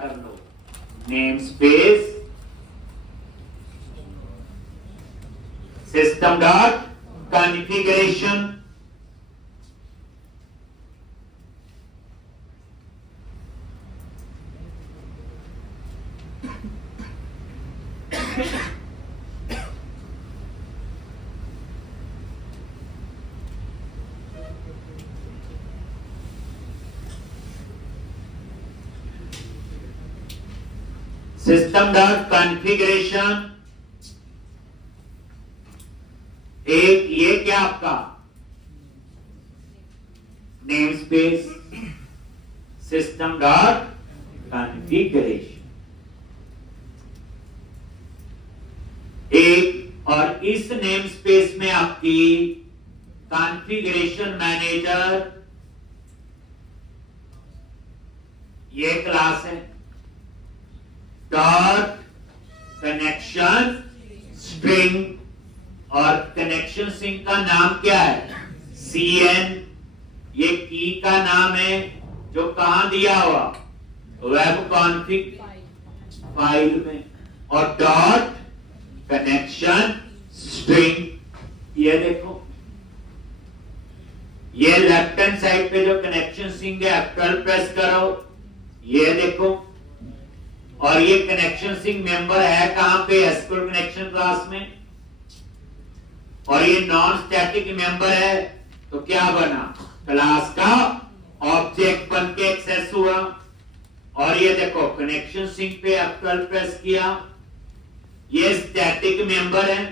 कर लो, namespace system dot configuration, system dot configuration. एक ये क्या आपका namespace system dot configuration, एक और इस नेम स्पेस में आपकी कॉन्फ़िगरेशन मैनेजर ये क्लास है, डॉट कनेक्शन स्ट्रिंग, और कनेक्शन स्ट्रिंग का नाम क्या है, CN, ये की का नाम है जो कहां दिया हुआ, वेब कॉन्फ़िग फाइल में, और डॉट कनेक्शन स्ट्रिंग, ये देखो ये लेफ्ट हैंड साइड पे जो कनेक्शन स्ट्रिंग है F12 प्रेस करो, ये देखो, और ये कनेक्शन स्ट्रिंग मेंबर है कहां पे, एसक्यूएल कनेक्शन क्लास में, और ये नॉन स्टैटिक मेंबर है, तो क्या बना, क्लास का ऑब्जेक्ट बन के एक्सेस हुआ, और ये देखो कनेक्शन स्ट्रिंग पे F12 प्रेस किया, ये स्टैटिक मेंबर है,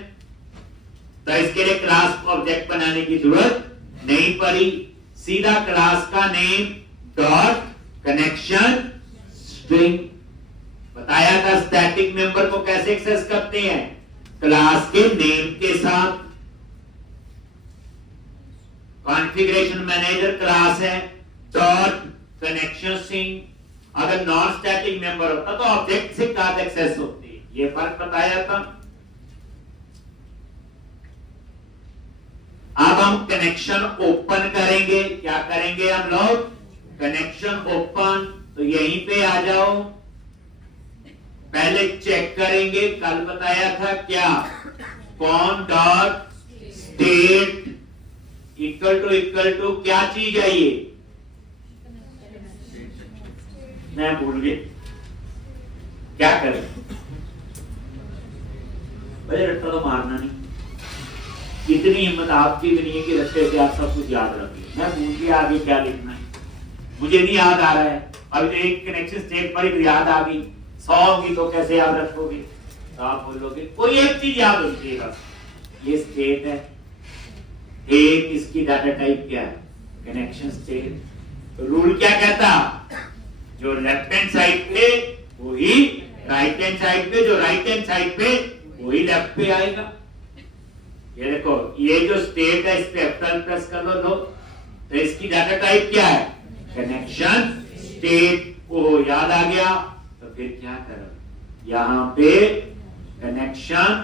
तो इसके लिए क्लास को ऑब्जेक्ट बनाने की जरूरत नहीं पड़ी, सीधा क्लास का नेम डॉट कनेक्शन स्ट्रिंग। बताया था स्टैटिक मेंबर को कैसे एक्सेस करते हैं, क्लास के नेम के साथ। कॉन्फ़िगरेशन मैनेजर क्लास है, डॉट कनेक्शन स्ट्रिंग, अगर नॉन स्टैटिक मेंबर होता तो ऑब्जेक्ट से कहां एक्सेस होती, ये फर्क बताया था। अब हम कनेक्शन ओपन करेंगे, क्या करेंगे हम लोग, कनेक्शन ओपन, तो यहीं पे आ जाओ, पहले चेक करेंगे, कल बताया था क्या, कौन डॉट स्टेट इक्वल टू क्या चीज है ये, मैं भूल गया, क्या करें, भाई रट्टा तो मारना नहीं, इतनी हिम्मत आपकी भी नहीं है कि रट्टे से आप सब कुछ याद रखें। मैं भूल गया आगे क्या लिखना है, मुझे नहीं याद आ रहा है, अभी तो एक कनेक्शन स्टेट पर ही याद आ गई, 100 होगी तो कैसे याद रखोगे, तो आप बोलोगे कोई एक चीज याद होती है, ये स्टेट है, एक इसकी डाटा टाइप क्या है, कनेक्शन स्टेट, तो रूल क्या कहता, जो लेफ्ट हैंड साइड पे वही राइट हैंड साइड पे, जो राइट हैंड साइड पे वही लेफ्ट पे आएगा। ये देखो ये जो स्टेट है, इस पे F12 प्रेस कर लो, तो इसकी डाटा टाइप क्या है, कनेक्शन स्टेट, को याद आ गया, तो फिर क्या करो, यहां पे कनेक्शन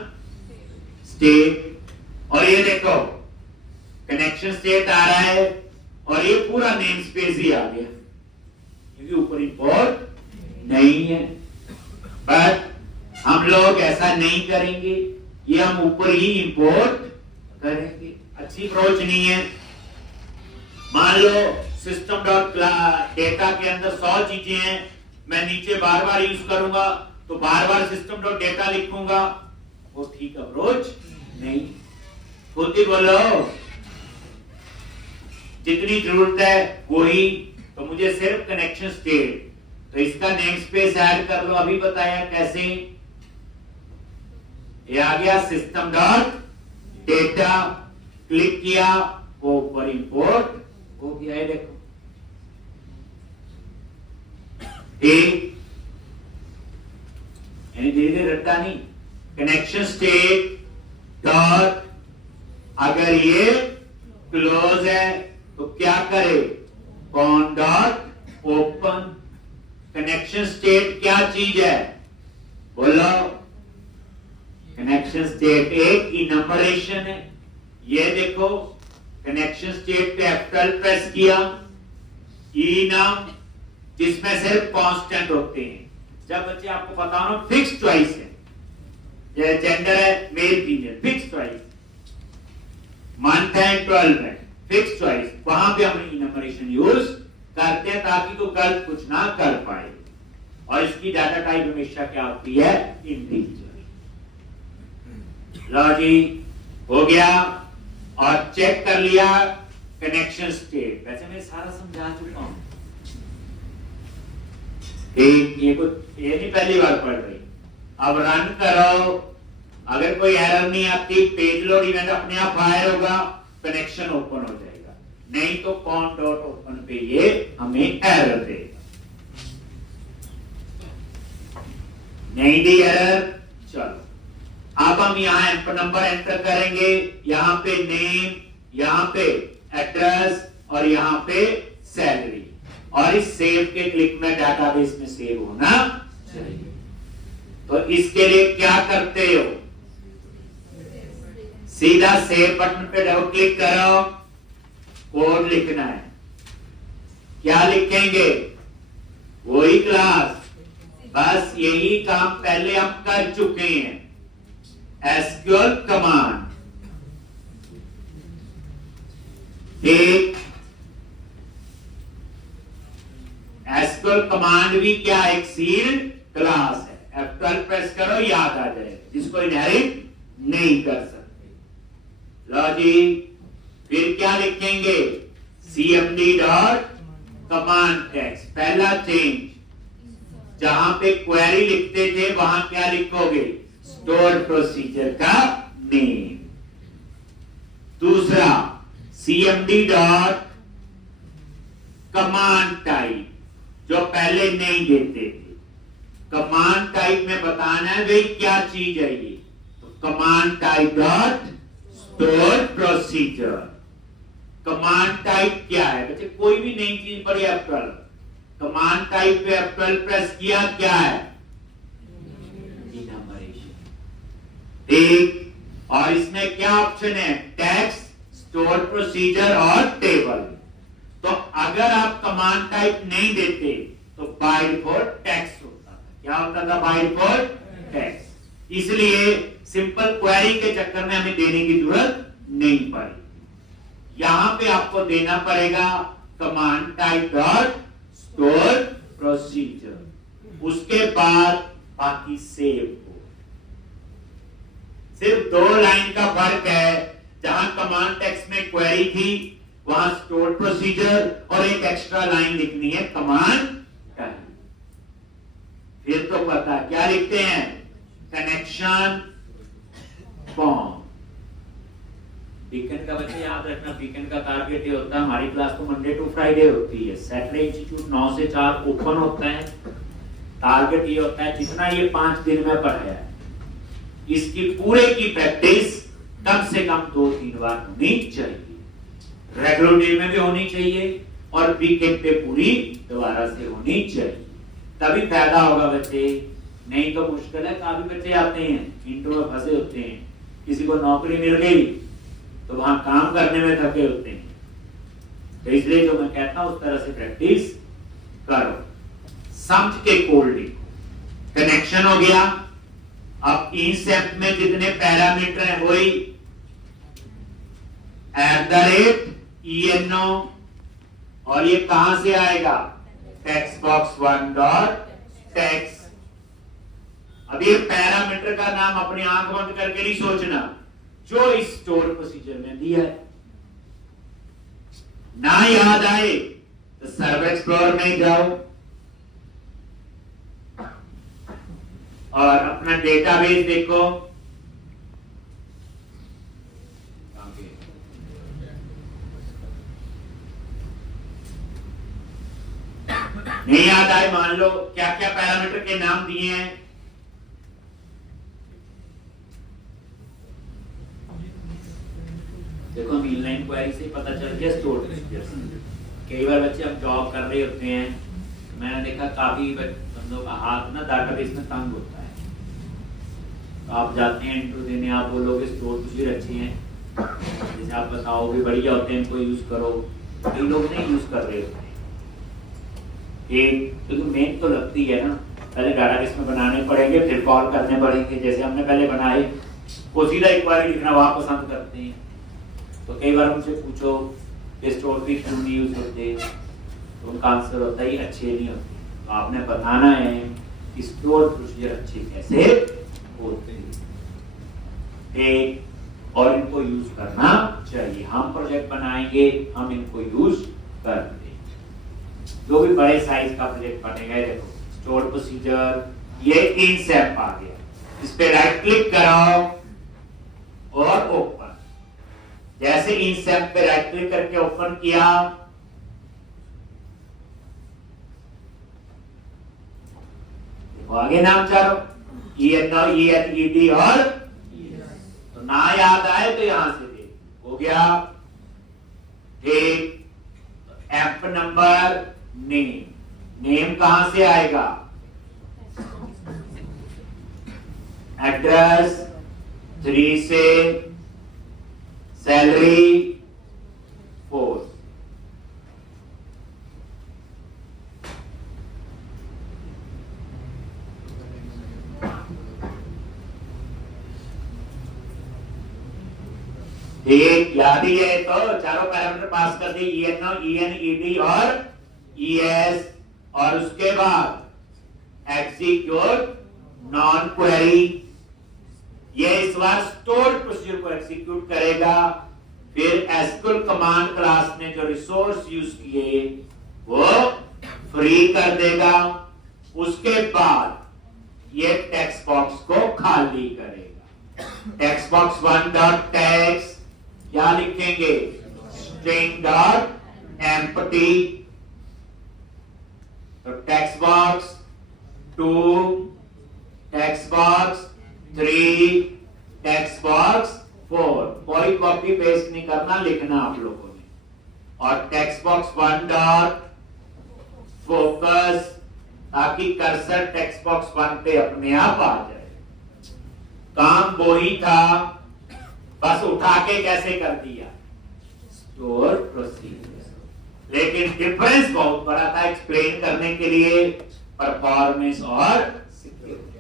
स्टेट, और ये देखो कनेक्शन स्टेट आ रहा है, और ये पूरा नेम स्पेस ही आ गया, क्योंकि ऊपर इंपोर्ट नहीं है, बट हम लोग ऐसा नहीं करेंगे, ये हम ऊपर ही इंपोर्ट करेंगे, अच्छी अप्रोच नहीं है। मान लो सिस्टम डॉट डेटा के अंदर 100 चीजें हैं, मैं नीचे बार बार यूज करूंगा, तो बार बार सिस्टम डॉट डेटा लिखूंगा, वो ठीक अप्रोच नहीं, खुद ही बोलो, जितनी जरूरत है वही, तो मुझे सिर्फ कनेक्शन स्टेट, तो इसका नेम स्पेस ऐड कर लो, अभी बताया कैसे, ये आ गया सिस्टम डॉट डेटा, क्लिक किया, वो ऊपर इंपोर्ट हो गया है, देखो ठीक, यानी धीरे धीरे रट्टा नहीं, कनेक्शन स्टेट डॉट, अगर ये क्लोज है तो क्या करे, कौन डॉट ओपन, कनेक्शन स्टेट क्या चीज है, बोलो, कनेक्शन स्टेट एक इनम्बरेशन है, ये देखो कनेक्शन स्टेट पे F12 प्रेस किया, ई नाम जिसमें सिर्फ कांस्टेंट होते हैं, जब बच्चे आपको पता हो फिक्स चॉइस है, ये जेंडर है male female fix choice, month है 12 है फिक्स चॉइस, वहां पे हम इनमरेशन यूज करते हैं ताकि तो गलत कुछ ना कर पाए। और इसकी डाटा टाइप हमेशा क्या होती है, इंटीजर। लो जी हो गया, और चेक कर लिया कनेक्शन स्टेट। वैसे मैं सारा समझा चुका हूं, ये नहीं पहली बार पढ़ रही। अब रन करो, अगर कोई एरर नहीं आती पेज लोड इवेंट अपने आप फायर होगा, कनेक्शन ओपन हो जाएगा, नहीं तो कॉन डॉट ओपन पे ये हमें एरर देगा। नहीं दी एरर, चलो अब हम यहाँ नंबर एंटर करेंगे, यहाँ पे नेम, यहाँ पे एड्रेस और यहाँ पे सैलरी, और इस सेव के क्लिक में डाटाबेस में सेव होना चाहिए। तो इसके लिए क्या करते हो, सीधा सेव बटन पे डबल क्लिक करो, कोड लिखना है। क्या लिखेंगे, वही क्लास, बस यही काम पहले हम कर चुके हैं, एसक्यूएल कमांड। एक एसक्यूएल कमांड भी क्या, एक सील्ड क्लास है। F12 प्रेस करो, याद आ जाएगा, जिसको इनहेरिट नहीं कर सकते। लो जी, फिर क्या लिखेंगे, cmd डॉट कमांड टेक्स्ट, पहला चेंज, जहां पे क्वेरी लिखते थे वहां क्या लिखोगे, स्टोर प्रोसीजर का नेम। दूसरा cmd डॉट कमांड टाइप, जो पहले नहीं देते थे, कमांड टाइप में बताना है भाई क्या चीज है ये, तो command type dot store procedure. Command type क्या है बच्चे, कोई भी नई चीज पढ़ी F12, कमांड टाइप पे F12 प्रेस किया, क्या है, ठीक। और इसमें क्या ऑप्शन है, टेक्स्ट, स्टोर प्रोसीजर और टेबल। तो अगर आप कमांड टाइप नहीं देते तो बाय डिफॉल्ट टेक्स्ट होता था। क्या होता था, बाय डिफॉल्ट टेक्स्ट। इसलिए सिंपल क्वेरी के चक्कर में हमें देने की जरूरत नहीं पड़ी। यहां पे आपको देना पड़ेगा command type dot store procedure, उसके बाद बाकी सेव हो। सिर्फ 2 लाइन का फर्क है, जहां कमांड टेक्स्ट में क्वेरी थी वहां स्टोर प्रोसीजर और एक एक्स्ट्रा लाइन लिखनी है कमांड टाइप। फिर तो पता क्या लिखते हैं, कनेक्शन फॉर्म। वीकेंड का बच्चे याद रखना, वीकेंड का टारगेट ये होता है, हमारी क्लास तो मंडे टू फ्राइडे होती है, सैटरडे इंस्टीट्यूट 9 से 4 ओपन होता है। टारगेट ये होता है जितना ये 5 दिन में पढ़ाया इसकी पूरे की प्रैक्टिस कम से कम 2-3 बार होनी चाहिए, रेगुलर डे में भी होनी चाहिए और वीकेंड पे पूरी दोबारा से होनी चाहिए, तभी फायदा होगा बच्चे। नहीं तो मुश्किल है, काफी बच्चे आते हैं इंटरव्यू में फंसे होते हैं, किसी को नौकरी मिल गई तो वहां काम करने में थके होते हैं। तो इसलिए जो मैं कहता हूं उस तरह से प्रैक्टिस करो, समझ के कोड लिखो। कनेक्शन हो गया, अब इंसेप्ट में जितने पैरामीटर हैं वही @ENO, और ये कहां से आएगा, टेक्स्ट बॉक्स 1 डॉट टेक्स्ट। अब ये पैरामीटर का नाम अपनी आंख बंद करके नहीं सोचना, जो इस स्टोर प्रोसीजर में दिया है। ना याद आए तो सर्वर एक्सप्लोरर में जाओ और अपना डेटाबेस देखो, नहीं याद आए, मान लो क्या क्या पैरामीटर के नाम दिए हैं, देखो हम इनलाइन क्वेरी से पता चल गया स्टोर प्रोसीजर। कई बार बच्चे हम जॉब कर रहे होते हैं, मैंने देखा काफी बंदों का हाथ ना डाटाबेस में तंग होता है, तो आप जाते हैं इंटरव्यू देने, आप बोलोगे स्टोर प्रोसीजर अच्छी हैं, जैसे आप बताओगे बढ़िया होते हैं इनको यूज करो, कई लोग नहीं यूज कर रहे होते हैं। एक क्योंकि मेन तो लगती है ना, पहले डाटाबेस में बनाने पड़ेंगे, फिर कॉल करने पड़ेंगे। जैसे हमने पहले बनाए, वो सीधा इंक्वायरी लिखना वहां पसंद करते हैं। तो कई बार उनसे पूछो कि स्टोर भी क्यों नहीं यूज होते, तो उनका आंसर होता है अच्छे नहीं होते। तो आपने बताना है कि स्टोर प्रोसीजर अच्छे कैसे होते हैं और इनको यूज करना चाहिए। हम प्रोजेक्ट बनाएंगे, हम इनको यूज करते। जो भी बड़े साइज का प्रोजेक्ट बनेगा, देखो स्टोर प्रोसीजर, ये InSAP आ गया, इस पे राइट क्लिक कराओ और ओपन। जैसे InSAP पे राइट क्लिक करके ओपन किया, आगे नाम चारो ED और तो ना याद आए तो यहां से दे, हो गया ठीक। एप नंबर, नेम कहां से आएगा, एड्रेस 3 से, सैलरी 4। ठीक, याद ही है तो चारों पैरामीटर पास कर दी, EN, ED और ES, और उसके बाद एग्जीक्यूट नॉन क्वेरी। ये इस बार स्टोर प्रोसीजर को एग्जीक्यूट करेगा। फिर एसक्यूएल कमांड क्लास ने जो रिसोर्स यूज किए वो फ्री कर देगा। उसके बाद ये टेक्स्ट बॉक्स को खाली करेगा। टेक्स्ट बॉक्स 1.text क्या लिखेंगे, string.empty। तो text box 2, text box 3, text box 4। कोई कॉपी पेस्ट नहीं करना, लिखना आप लोगों ने। और टेक्स्ट बॉक्स 1 डॉट फोकस, ताकि कर्सर टेक्स्ट बॉक्स 1 पे अपने आप आ जाए। काम वो ही था, बस उठा के कैसे कर दिया, स्टोर प्रोसीजर। लेकिन डिफरेंस बहुत बड़ा था एक्सप्लेन करने के लिए, परफॉर्मेंस और सिक्योरिटी।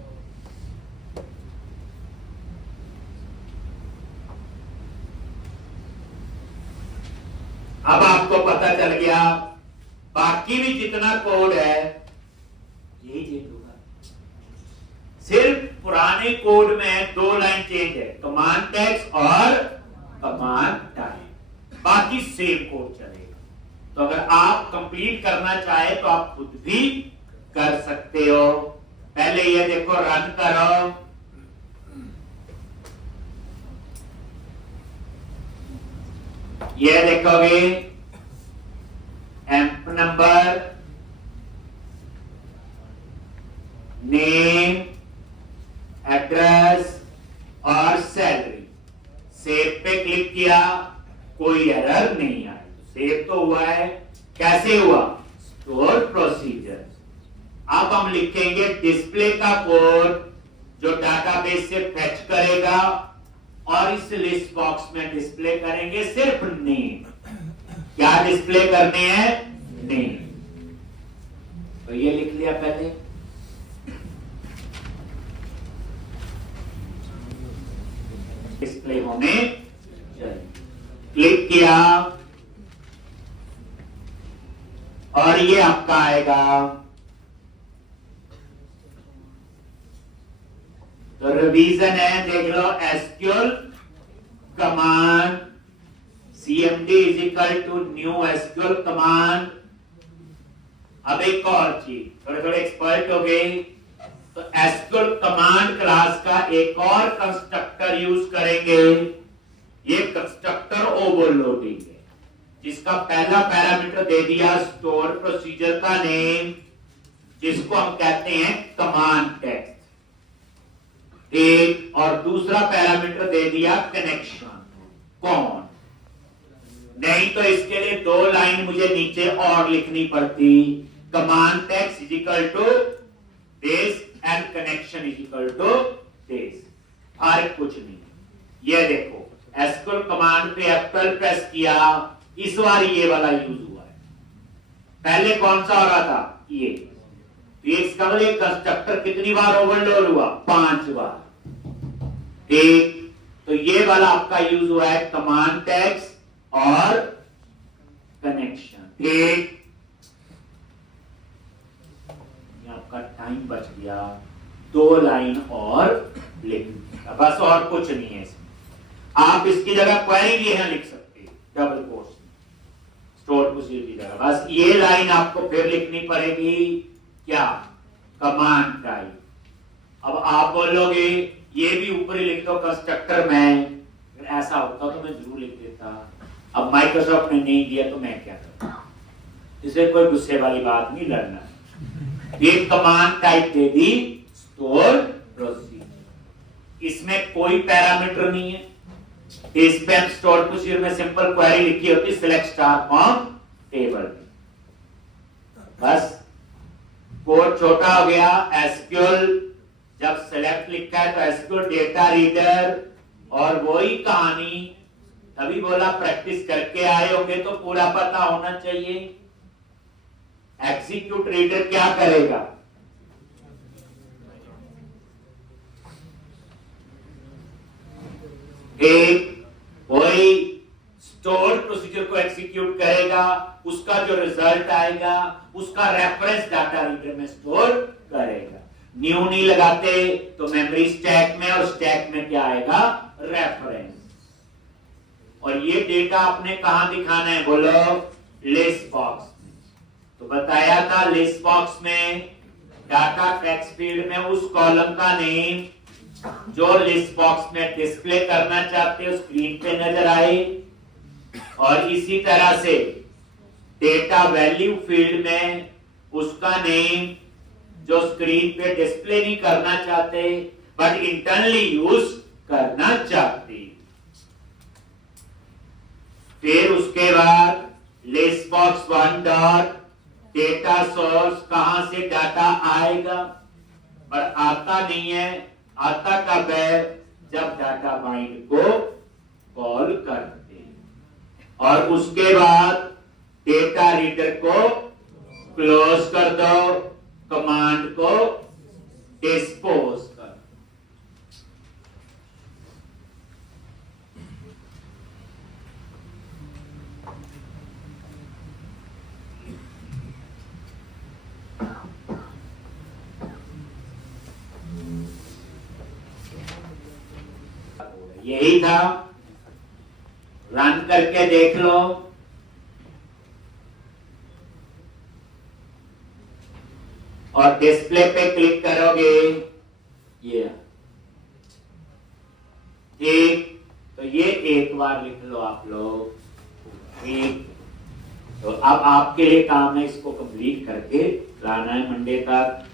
अब आपको पता चल गया, बाकी भी जितना कोड है यही चेंज होगा। सिर्फ पुराने कोड में 2 लाइन चेंज है, कमांड टेक्स्ट और कमांड टाइप, बाकी सेम कोड चलेगा। तो अगर आप कंप्लीट करना चाहे तो आप खुद भी कर सकते हो। पहले ये देखो, रन करो, ये देखोगे एम्प नंबर, नेम, एड्रेस और सैलरी। सेव पे क्लिक किया, कोई एरर नहीं आई। सेव तो हुआ है, कैसे हुआ, स्टोर प्रोसीजर। अब हम लिखेंगे डिस्प्ले का कोड जो डाटाबेस से फेच करेगा और इस लिस्ट बॉक्स में डिस्प्ले करेंगे सिर्फ नेम। क्या डिस्प्ले करने हैं, नेम। तो ये लिख लिया पहले, डिस्प्ले होने चाहिए। क्लिक किया और ये आपका आएगा। तो रिवीजन है, देख लो, SQL command cmd is equal to new SQL command. अब एक और चीज, थोड़े थोड़े एक्सपर्ट हो गए, तो एसक्यूएल कमांड क्लास का एक और कंस्ट्रक्टर यूज करेंगे। ये कंस्ट्रक्टर ओवरलोडिंग है, जिसका पहला पैरामीटर दे दिया स्टोर प्रोसीजर का नेम, जिसको हम कहते हैं कमांड टेक्स्ट, एक, और दूसरा पैरामीटर दे दिया कनेक्शन, कौन। नहीं तो इसके लिए 2 लाइन मुझे नीचे और लिखनी पड़ती, command text is equal to this and connection is equal to this. फर्क कुछ नहीं। ये देखो, एसक्यूएल कमांड पे F12 प्रेस किया, इस बार ये वाला यूज हुआ है। पहले कौन सा हो रहा था, ये। इसका मतलब एक कंस्ट्रक्टर कितनी बार ओवरलोड हुआ? 5 बार। ठीक, तो ये वाला आपका यूज हुआ है कमांड टैग्स और कनेक्शन। ठीक, आपका टाइम बच गया, 2 लाइन और लिख, बस और कुछ नहीं है इसमें। आप इसकी जगह क्वेरी भी यहां लिख सकते हैं, डबल कोट्स स्टोर प्रोसीजर की जगह। बस ये लाइन आपको फिर लिखनी पड़ेगी, क्या? Command type. अब आप बोलोगे ये भी ऊपर ही लिख दो कंस्ट्रक्टर में, ऐसा होता तो मैं जरूर लिख देता, अब माइक्रोसॉफ्ट ने नहीं दिया तो मैं क्या करता? इसे कोई गुस्से वाली बात नहीं, लड़ना। एक कमांड टाइप दे दी, स्टोर प्रोसीजर, इसमें कोई पैरामीटर नहीं है। इस पे हम स्टोर प्रोसीजर में सिंपल क्वेरी लिखी होती, सिलेक्ट स्टार फ्रॉम टेबल। बस कोड छोटा हो गया। एसक्यूएल जब सेलेक्ट लिखा है तो एसक्यूएल डेटा रीडर, और वही कहानी तभी बोला प्रैक्टिस करके आए होंगे तो पूरा पता होना चाहिए। एग्जीक्यूट रीडर क्या करेगा? एक वही स्टोर प्रोसीजर को एग्जीक्यूट करेगा, उसका जो रिजल्ट आएगा उसका रेफरेंस डाटा रीडर में स्टोर करेगा। न्यू नहीं लगाते तो मेमोरी स्टैक में, और स्टैक में क्या आएगा? रेफरेंस। और ये डेटा आपने कहां दिखाना है? बोलो, लिस्ट बॉक्स में। तो बताया था लिस्ट बॉक्स में डाटा टेक्स्ट फील्ड में उस कॉलम का नेम जो लिस्ट बॉक्स में डिस्प्ले करना चाहते हो स्क्रीन पे नजर आए, और इसी तरह से डेटा वैल्यू फील्ड में उसका नेम जो स्क्रीन पे डिस्प्ले नहीं करना चाहते बट इंटरनली यूज करना चाहते। फिर उसके बाद list box 1 dot data source, कहां से डाटा आएगा, पर आता नहीं है। आता कब है? जब डाटा बाइंड को कॉल करते हैं। और उसके बाद डेटा रीडर को क्लोज कर दो, कमांड को डिस्पोज कर। यही था, रन करके देख लो। और डिस्प्ले पे क्लिक करोगे, ये ठीक, तो ये एक बार लिख लो आप लोग। ठीक, तो अब आपके लिए काम है इसको कंप्लीट करके लाना है मंडे तक।